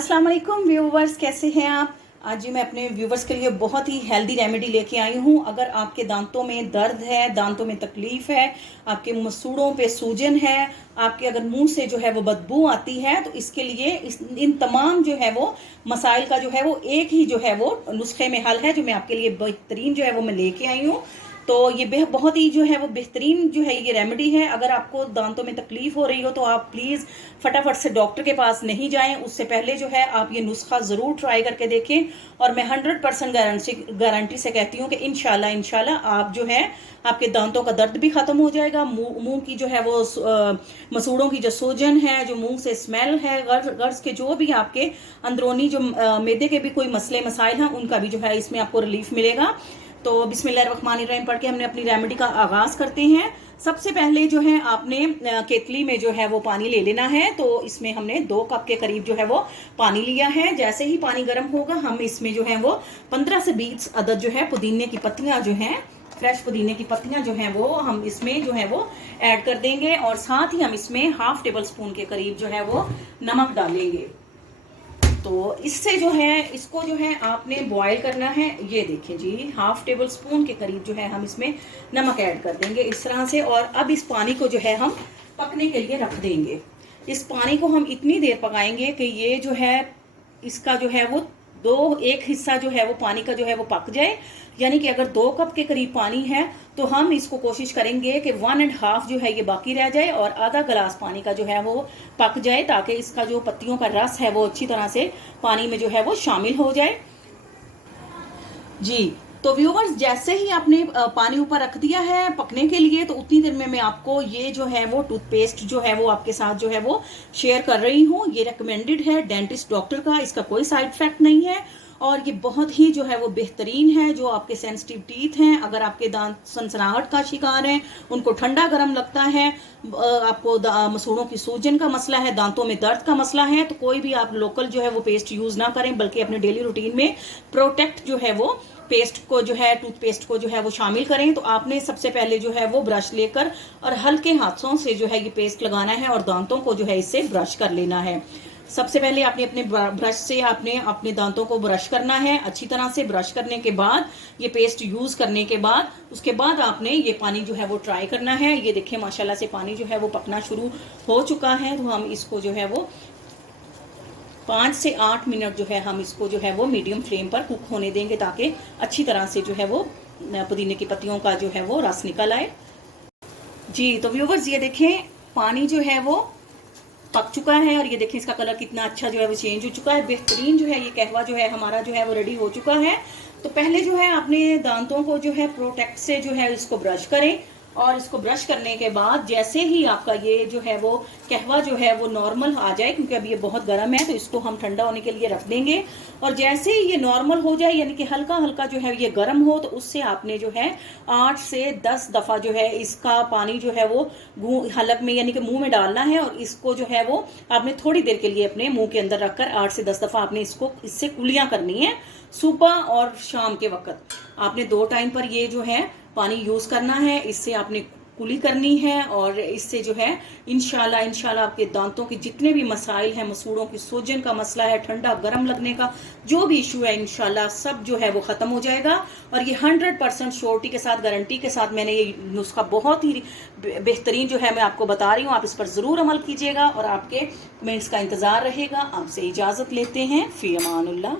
अस्सलाम वालेकुम व्यूवर्स, कैसे हैं आप। आज जी मैं अपने व्यूवर्स के लिए बहुत ही हेल्दी रेमेडी लेके आई हूँ। अगर आपके दांतों में दर्द है, दांतों में तकलीफ है, आपके मसूड़ों पे सूजन है, आपके अगर मुंह से जो है वो बदबू आती है, तो इसके लिए इन तमाम जो है वो मसाइल का जो है वो एक ही जो है वो नुस्खे में हल है, जो मैं आपके लिए बेहतरीन जो है वो मैं लेके आई हूँ। तो ये बहुत ही जो है वो बेहतरीन जो है ये रेमेडी है। अगर आपको दांतों में तकलीफ हो रही हो तो आप प्लीज़ फटाफट से डॉक्टर के पास नहीं जाएं, उससे पहले जो है आप ये नुस्खा ज़रूर ट्राई करके देखें। और मैं 100% गारंटी से कहती हूँ कि इंशाल्लाह आप जो है आपके दांतों का दर्द भी ख़त्म हो जाएगा। मुंह की जो है वो मसूड़ों की जो सूजन है, जो मुंह से स्मेल है, गर्ज के जो भी आपके अंदरूनी जो मैदे के भी कोई मसले मसाइल हैं, उनका भी जो है इसमें आपको रिलीफ मिलेगा। तो बिस्मिल्लाहिर्रहमानिर्रहीम पढ़ के हमने अपनी रेमेडी का आगाज़ करते हैं। सबसे पहले जो है आपने केतली में जो है वो पानी ले लेना है। तो इसमें हमने 2 कप के करीब जो है वो पानी लिया है। जैसे ही पानी गर्म होगा, हम इसमें जो है वो 15 से 20 अदद जो है पुदीने की पत्तियां जो हैं, फ्रेश पुदीने की पत्तियां जो हैं वो हम इसमें जो है वो ऐड कर देंगे। और साथ ही हम इसमें ½ टेबल स्पून के करीब जो है वो नमक डालेंगे। तो इससे जो है इसको जो है आपने बॉईल करना है। ये देखिए जी, ½ टेबल स्पून के करीब जो है हम इसमें नमक ऐड कर देंगे इस तरह से। और अब इस पानी को जो है हम पकने के लिए रख देंगे। इस पानी को हम इतनी देर पकाएंगे कि ये जो है इसका जो है वो एक हिस्सा जो है वो पानी का जो है वो पक जाए। यानी कि अगर 2 कप के करीब पानी है तो हम इसको कोशिश करेंगे कि 1.5 जो है ये बाकी रह जाए और आधा गिलास पानी का जो है वो पक जाए, ताकि इसका जो पत्तियों का रस है वो अच्छी तरह से पानी में जो है वो शामिल हो जाए जी। तो व्यूवर्स, जैसे ही आपने पानी ऊपर रख दिया है पकने के लिए, तो उतनी देर में मैं आपको ये जो है वो टूथपेस्ट जो है वो आपके साथ जो है वो शेयर कर रही हूँ। ये रिकमेंडेड है डेंटिस्ट डॉक्टर का, इसका कोई साइड इफेक्ट नहीं है और ये बहुत ही जो है वो बेहतरीन है। जो आपके सेंसिटिव टीथ हैं, अगर आपके दांत सनसनाहट का शिकार हैं, उनको ठंडा गर्म लगता है, आपको मसूड़ों की सूजन का मसला है, दांतों में दर्द का मसला है, तो कोई भी आप लोकल जो है वो पेस्ट यूज ना करें, बल्कि अपने डेली रूटीन में प्रोटेक्ट जो है वो पेस्ट को जो है टूथपेस्ट को जो है वो शामिल करें। तो आपने सबसे पहले जो है वो ब्रश लेकर और हल्के हाथों से जो है ये पेस्ट लगाना है और दांतों को जो है इससे ब्रश कर लेना है। सबसे पहले आपने अपने ब्रश से आपने अपने दांतों को ब्रश करना है अच्छी तरह से। ब्रश करने के बाद ये पेस्ट यूज करने के बाद उसके बाद आपने ये पानी जो है वो ट्राई करना है। ये देखिए माशाल्लाह से पानी जो है वो पकना शुरू हो चुका है। तो हम इसको जो है वो 5 से 8 मिनट जो है हम इसको जो है वो मीडियम फ्लेम पर कुक होने देंगे, ताकि अच्छी तरह से जो है वो पुदीने की पत्तियों का जो है वो रस निकल आए जी। तो व्यूवर्स, ये देखें पानी जो है वो पक चुका है और ये देखें इसका कलर कितना अच्छा जो है वो चेंज हो चुका है। बेहतरीन जो है ये कहवा जो है हमारा जो है वो रेडी हो चुका है। तो पहले जो है अपने दांतों को जो है प्रोटेक्ट से जो है इसको ब्रश करें और इसको ब्रश करने के बाद जैसे ही आपका ये जो है वो कहवा जो है वो नॉर्मल आ जाए, क्योंकि अब ये बहुत गर्म है तो इसको हम ठंडा होने के लिए रख देंगे। और जैसे ही ये नॉर्मल हो जाए, यानी कि हल्का हल्का जो है ये गर्म हो, तो उससे आपने जो है 8 से 10 दफ़ा जो है इसका पानी जो है वो हलक में यानी कि मुंह में डालना है। और इसको जो है वो आपने थोड़ी देर के लिए अपने मुंह के अंदर रखकर 8 से 10 दफ़ा आपने इससे कुलियां करनी है। सुबह और शाम के वक्त आपने 2 टाइम पर ये जो है पानी यूज करना है। इससे आपने कुली करनी है और इससे जो है इंशाल्लाह आपके दांतों के जितने भी मसाइल हैं, मसूड़ों की सूजन का मसला है, ठंडा गर्म लगने का जो भी इशू है, इंशाल्लाह सब जो है वो खत्म हो जाएगा। और ये 100% श्योरिटी के साथ, गारंटी के साथ मैंने ये नुस्खा बहुत ही बेहतरीन जो है मैं आपको बता रही हूँ। आप इस पर जरूर अमल कीजिएगा और आपके कमेंट्स का इंतजार रहेगा। आपसे इजाजत लेते हैं, फी अमानुल्लाह।